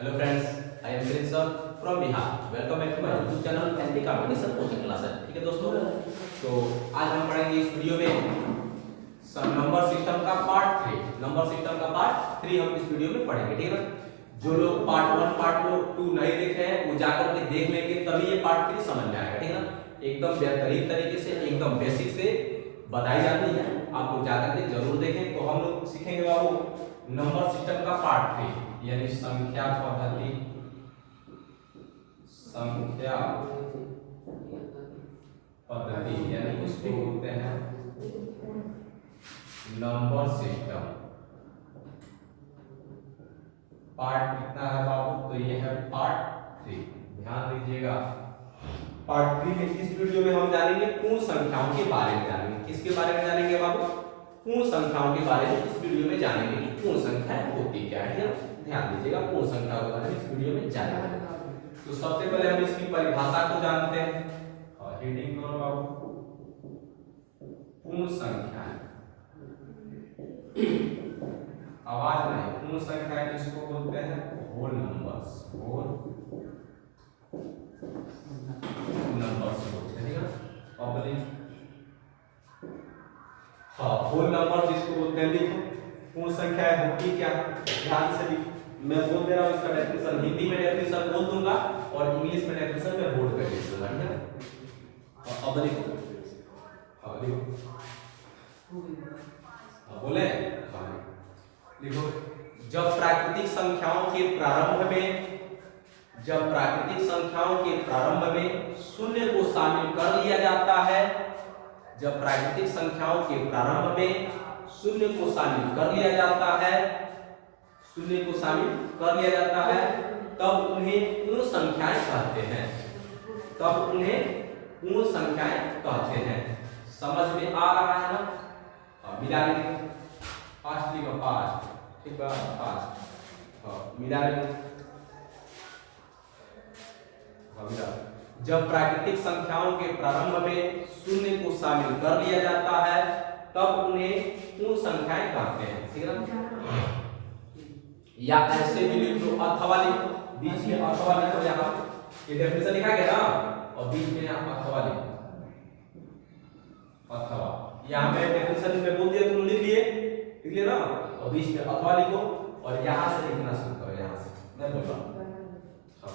Hello friends, I am Prince sir from Bihar. Welcome back to my YouTube channel and the competition coaching class है। ठीक है दोस्तों, तो आज हम पढ़ेंगे इस वीडियो में नंबर सिस्टम का पार्ट 3। नंबर सिस्टम का पार्ट 3 हम इस वीडियो में पढ़ेंगे। ठीक है ना, जो लोग पार्ट 1 पार्ट 2 नहीं देखे हैं वो जाकर के देख लेंगे, तभी ये पार्ट 3 समझ में आएगा। ठीक है ना, एकदम बेहतरीन तरीके से एकदम बेसिक से बताई जाती है, आप लोग जाकर के जरूर देखें। तो हम लोग सीखेंगे बाबू नंबर सिस्टम का पार्ट 3 यानी संख्या पद्धति, संख्या पद्धति यानी इसको बोलते हैं नंबर सिस्टम। पार्ट कितना है बाबू? तो ये है पार्ट 3। ध्यान दीजिएगा, पार्ट 3 में इस वीडियो में हम जानेंगे पूर्ण संख्याओं के बारे में। जानेंगे किसके बारे में? जानेंगे बाबू पूर्ण संख्याओं के बारे में। इस वीडियो में जानेंगे कि पूर्ण संख्या होती क्या है। ध्यान दीजिएगा, पूर्ण संख्या के बारे में इस वीडियो में जानेंगे। तो सबसे पहले हम इसकी परिभाषा को जानते हैं। हेडिंग करो बाबू, पूर्ण संख्या। आवाज नहीं, पूर्ण संख्या किसको बोलते हैं? Whole numbers. होल नंबर्स बोलते हैं। पब्लिक होल नंबर जिसको बोलते हैं। लिखो पूर्ण संख्या होती क्या? ध्यान से लिखो, मैं बोल दे रहा हूं इसका डेफिनेशन। हिंदी में डेफिनेशन बोल दूंगा और इंग्लिश में डेफिनेशन मैं बोर्ड पे लिख दूंगा। ठीक है, अब लिखो। बोले लिखो, जब प्राकृतिक संख्याओं के प्रारंभ में शून्य को शामिल कर लिया जाता है, जब प्राकृतिक संख्याओं के प्रारंभ में शून्य को शामिल कर लिया जाता है, तब उन्हें पूर्ण संख्याएं कहते हैं। समझ में आ रहा है ना? मिला लेंगे, फास्ट लिखो, फास्ट। ठीक है, फास्ट मिला लेंगे। जब प्राकृतिक संख्याओं के प्रारंभ में शून्य को शामिल कर लिया जाता है, तब उन्हें पूर्ण संख्याएं कहते हैं। ठीक है ना, या ऐसे भी लिख लो, अथवा लिखो, बीच में अथवा लिखो। यहाँ ये डेफिनेशन लिखा गया ना, और बीच में यहाँ अथवा लिखो। अथवा यहाँ पे डेफिनेशन में बोल दिया, तुम लिख लिए ना, और बीच में अथवा लिखो और यहाँ से लिखना शुरू करो। यहाँ से मैं बोल रहा हूँ।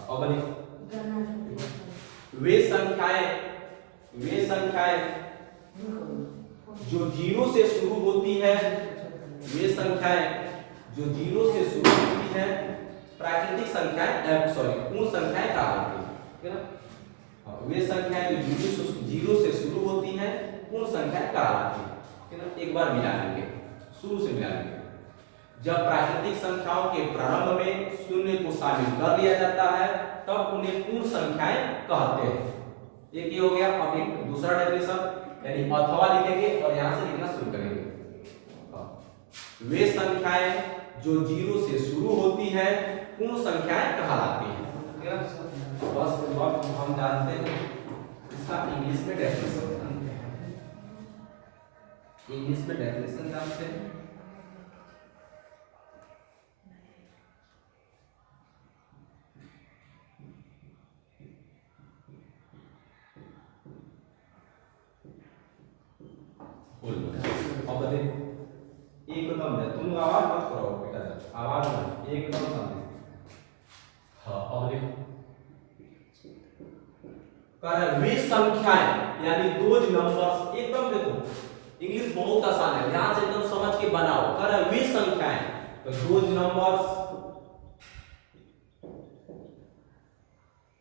अब लिखो, वे संख्याएं जो जीरो से शुरू होती है, प्राकृतिक संख्याएं पूर्ण संख्याएं कहलाती हैं। ठीक है ना, वे संख्याएं जो जीरो से शुरू होती हैं पूर्ण संख्याएं कहलाती हैं। ठीक है ना, एक बार मिला लेंगे, शुरू से मिला लेंगे। जब प्राकृतिक संख्याओं के प्रारंभ में शून्य को शामिल कर लिया जाता है, तब उन्हें पूर्ण संख्याएं कहते हैं। एक ही हो गया। अब एक दूसरा डेफिनेशन यानी अथवा लिखेंगे और यहां से लिखना शुरू करेंगे। वे संख्याएं जो जीरो से शुरू होती हैं पूर्ण संख्याएं कहलाती हैं। ठीक है, बस हम जानते हैं इसका इंग्लिश में डेफिनेशन जानते हैं। अब देखो, एकदम है, तुम आवाज मत करो बेटा, आवाज मत, एकदम शांति। अब देखो, वे संख्याएं यानी दोज नंबर्स। एकदम देखो, इंग्लिश बहुत आसान है, ध्यान से एकदम समझ के बनाओ। वे संख्याएं, तो दोज नंबर्स,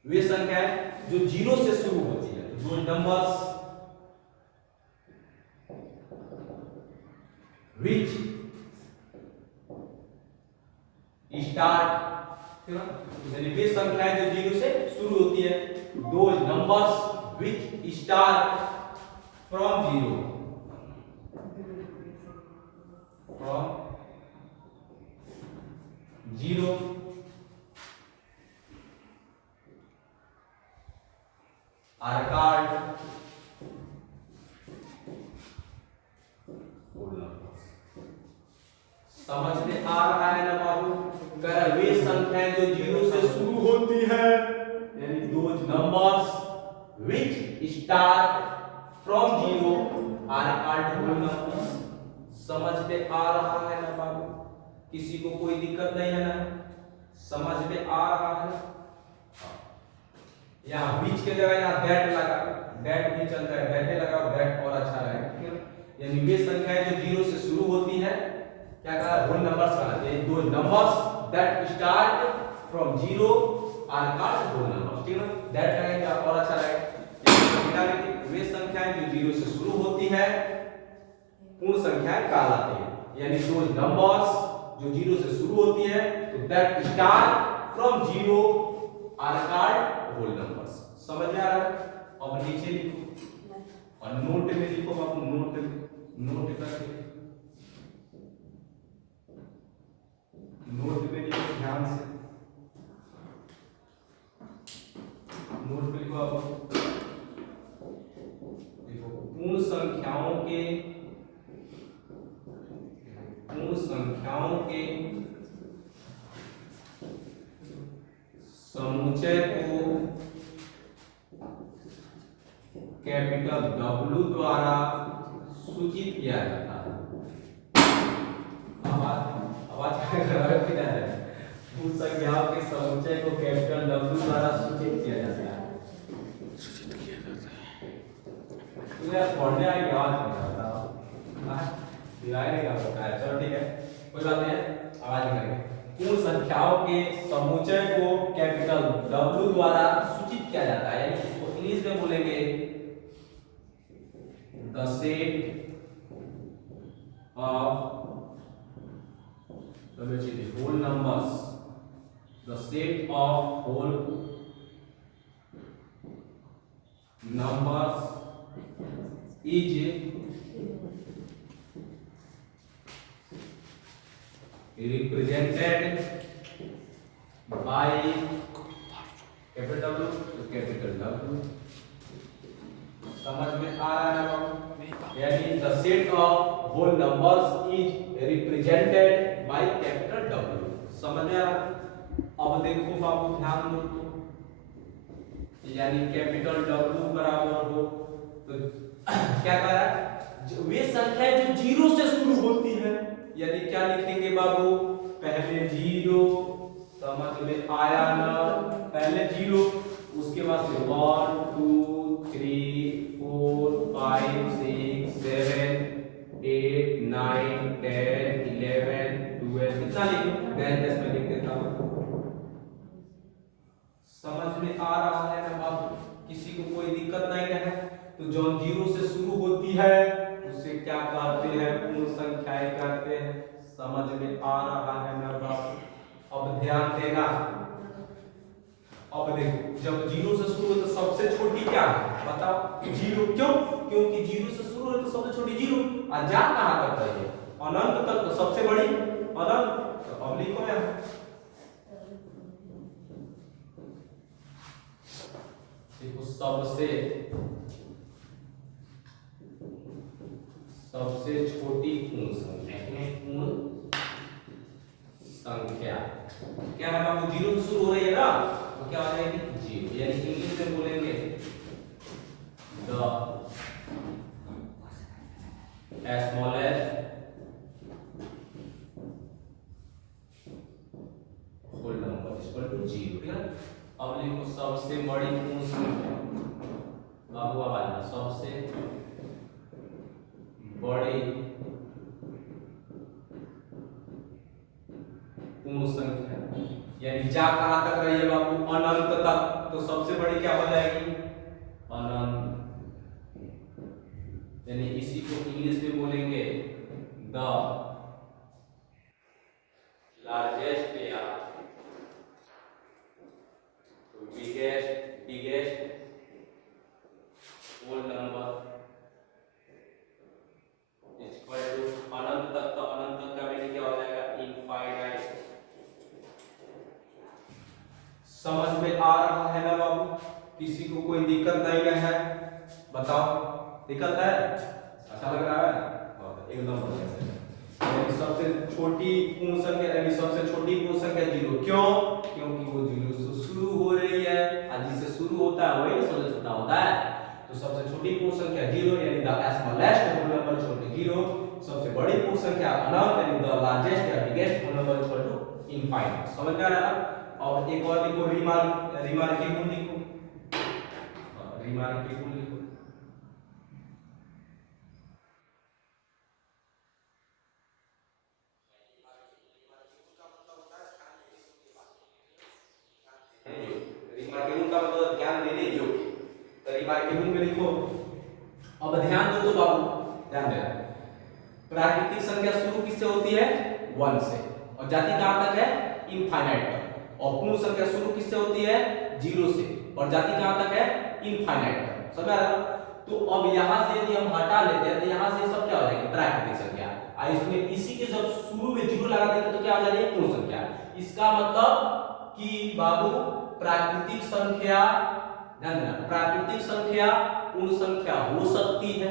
वे संख्याएं जो जीरो से शुरू होती है, दोज नंबर्स which start, यानी वे संख्याएं जो जीरो से शुरू होती है, those numbers which start from zero, are called whole numbers। समझ में आ रहा है ना बाबू? वे संख्या संख्याएं जो जीरो से शुरू होती है, यानी those numbers which start from zero are called whole numbers। समझ में आ रहा है ना बाबू? किसी को कोई दिक्कत नहीं है ना? समझ में आ रहा है? यहाँ which के जगह यहाँ that लगा, that भी चलता है, that लगा, that और अच्छा रहेगा, ठीक है? यानी वे संख्याएं जो जीरो से शुरू होती है क्या कहा, होल नंबर्स कहलाते हैं। दो numbers that start from zero are called whole numbers, ठीक है ना? that लगाएंगे और अच्छा रहेगा। वे संख्याएं जो जीरो से शुरू होती है पूर्ण संख्याएं कहलाती हैं, यानी दो नंबर्स जो जीरो से शुरू होती है तो that start from zero are called whole numbers। समझ में आ रहा है? अब नीचे लिखो और नोट में लिखो, आप नोट करके नोट में लिखो, ध्यान से नोट पे लिखो। आप देखो पूर्ण संख्याओं के समुच्चय को कैपिटल W द्वारा सूचित किया जाता है। आवाज पूर्ण संख्याओं के समुच्चय को कैपिटल W द्वारा सूचित किया जाता है। यार पढ़ने आएगी, आवाज नहीं आता, दिखाई नहीं आता है। चलो ठीक है, कोई बात नहीं है, आवाज नहीं करेंगे। पूर्ण संख्याओं के समुच्चय को कैपिटल W द्वारा सूचित किया जाता है, यानी इसको इंग्लिश में बोलेंगे the set of whole numbers, the set of whole numbers is represented by capital W। समझ में आ रहा है ना? यानी the set of whole numbers is represented by capital W। समझ में आ रहा? अब देखो बाबू, ध्यान दो तो, यानी कैपिटल W बराबर हो तो क्या कर रहा है, वे संख्याएं जो जीरो से शुरू होती है, यानी क्या लिखेंगे बाबू, पहले जीरो, समझ में आया ना? पहले जीरो, उसके बाद से 1 2 3 4 5 6 7 8 9 10 11 12, कितना लिखो, 10 में लिख देता हूं। समझ में आ रहा है ना बाबू? किसी को कोई दिक्कत नहीं है? तो जो जीरो से शुरू होती है उसे क्या कहते हैं, पूर्ण संख्याएं कहते हैं। समझ में आ रहा है ना बाबू? अब ध्यान देना, अब देखो जब जीरो से शुरू हो तो सबसे छोटी क्या है बताओ, जीरो। क्यों? क्योंकि जीरो से शुरू हो तो सबसे छोटी जीरो, और जा कहां तक है, अनंत तक, तो सबसे बड़ी अनंत। तो अब लिखो यहां देखो, सबसे छोटी पूर्ण संख्या क्या है बाबू, जीरो से शुरू हो रही है ना, तो क्या हो जाएगी, जीरो। यानी इंग्लिश में बोलेंगे the smallest whole number equal to zero, ठीक है। अब लिखो सबसे बड़ी पूर्ण संख्या, बाबू आवाज में, सबसे बड़ी पूर्ण संख्या, यानी जा कहां तक रही है बाबू, अनंत तक, तो सबसे बड़ी क्या हो जाएगी, अनंत। यानी इसी को इंग्लिश में बोलेंगे द लार्जेस्ट या biggest whole number equal to अनंत तक। तो अनंत तक का मीनिंग क्या हो जाएगा, इनफाइनाइट। समझ में आ रहा है ना बाबू? किसी को कोई दिक्कत नहीं है? बताओ, दिक्कत है? अच्छा लग रहा है? एकदम बढ़िया से। सबसे छोटी पूर्ण संख्या, यानी सबसे छोटी पूर्ण संख्या जीरो। क्यों? क्योंकि वो 0 से शुरू हो रही है, और जिससे शुरू होता है वही सबसे छोटा होता है। तो सबसे छोटी पूर्ण संख्या 0 यानी the smallest whole number equal to 0, सबसे बड़ी पूर्ण संख्या अनंत यानी द लार्जेस्ट या biggest whole number equal to infinite. समझ में आ रहा है? और एक और लिखो, रिमार्केबल लिखो, रिमार्केबल लिखो। रिमार्केबल का मतलब ध्यान देने योग्य। तो रिमार्केबल में लिखो। अब ध्यान दो तो बाबू, ध्यान देना। प्राकृतिक संख्या शुरू किससे होती है? 1 से, और जाती कहां तक है? इनफाइनाइट तक। और पूर्ण संख्या शुरू किससे होती है? 0 से, और जाती कहां तक है? इनफाइनाइट तक। समझ आ रहा है? तो अब यहां से यदि हम हटा लेते हैं तो यहां से सब क्या हो जाएगी? प्राकृतिक संख्या। और इसमें इसी के जब शुरू में 0 लगा देते तो क्या हो जाएगी? पूर्ण संख्या। इसका मतलब कि बाबू प्राकृतिक संख्या, ध्यान देना, प्राकृतिक संख्या पूर्ण संख्या हो सकती है,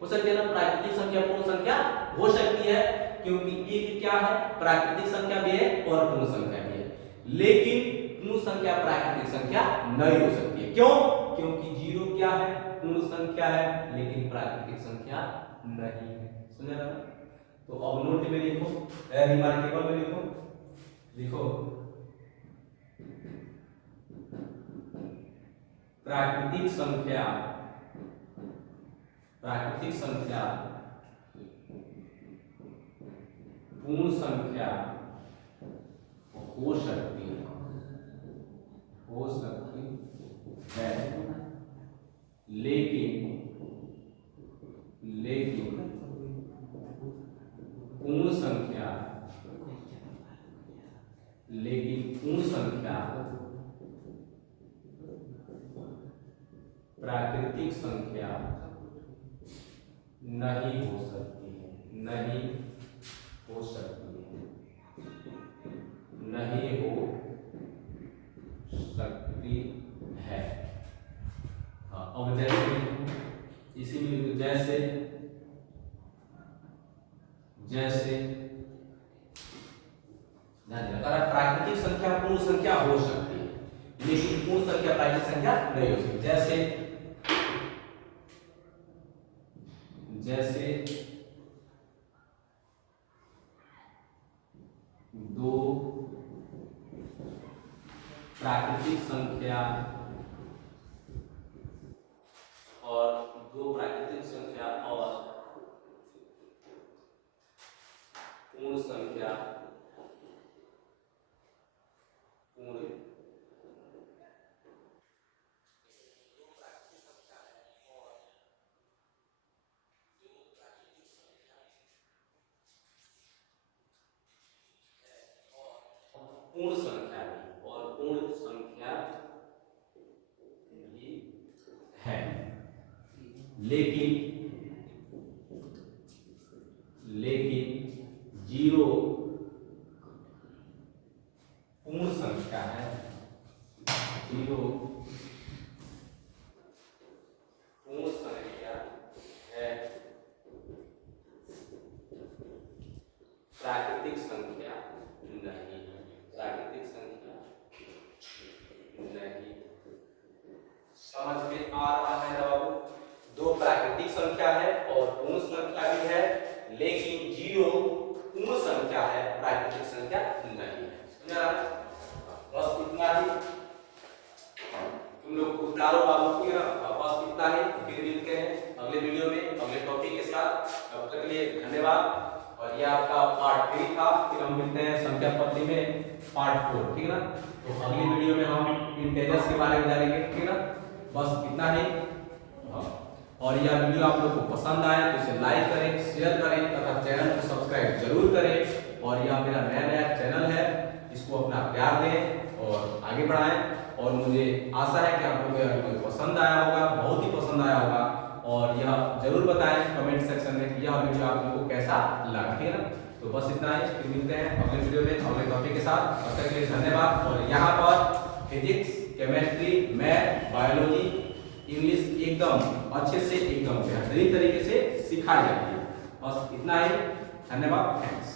हो सकती है ना? प्राकृतिक संख्या पूर्ण संख्या हो सकती है, क्योंकि एक क्या है? प्राकृतिक संख्या भी है और पूर्ण संख्या भी है। लेकिन पूर्ण संख्या प्राकृतिक संख्या नहीं हो सकती है। क्यों? क्योंकि 0 क्या है? पूर्ण संख्या है, लेकिन प्राकृतिक संख्या नहीं है। समझ रहे हो? तो अब नोट में लिखो, रिमार्केबल में लिखो, लिखो प्राकृतिक संख्या, प्राकृतिक संख्या पूर्ण संख्या हो सकती है, हो सकती है, लेकिन पूर्ण संख्या, लेकिन पूर्ण संख्या प्राकृतिक संख्या नहीं हो सकती है, नहीं हो सकती है, नहीं हो सकती है। हाँ, अब जैसे इसी में जैसे, जैसे प्राकृतिक संख्या पूर्ण संख्या हो सकती है, लेकिन पूर्ण संख्या प्राकृतिक संख्या नहीं हो सकती। जैसे जैसे 2 प्राकृतिक संख्या और 2 प्राकृतिक संख्या और पूर्ण संख्या, पूर्ण पूर्ण संख्या भी, और पूर्ण संख्या भी है, लेकिन 0 पूर्ण संख्या है, 0 पूर्ण संख्या है, प्राकृतिक संख्या नहीं है, प्राकृतिक संख्या नहीं। समझ में आ रहा है ना बाबू? 2 प्राकृतिक संख्या है और पूर्ण संख्या भी है, लेकिन 0 पूर्ण संख्या है, प्राकृतिक संख्या नहीं है। समझा? बस इतना ही तुम लोग उतारो बाबू की ना, बस इतना ही। फिर मिलते हैं अगले वीडियो में अगले टॉपिक के साथ। तब तक के लिए धन्यवाद। और ये आपका पार्ट 3 था। फिर हम मिलते हैं संख्या पद्धति में पार्ट 4, ठीक है ना? तो अगली वीडियो में हम इंटेजर्स के बारे में जानेंगे, ठीक है ना? बस इतना ही। और यह वीडियो आप लोग को पसंद आए तो इसे लाइक करें, शेयर करें तथा चैनल को सब्सक्राइब जरूर करें। और यह मेरा नया चैनल है, इसको अपना प्यार दें और आगे बढ़ाएं। और मुझे आशा है कि आप लोगों को यह वीडियो पसंद आया होगा, बहुत ही पसंद आया होगा। और यह जरूर बताएं कमेंट सेक्शन में कि यह वीडियो आप लोगों को कैसा लगा, ठीक है ना? तो बस इतना ही। फिर मिलते हैं अगले वीडियो में अगले टॉपिक के साथ। तब तक के लिए धन्यवाद। और यहाँ पर physics, chemistry, math, biology, English एकदम अच्छे से, एकदम बेहतरीन तरीके से सिखाई जाती है। बस इतना ही। धन्यवाद, थैंक्स।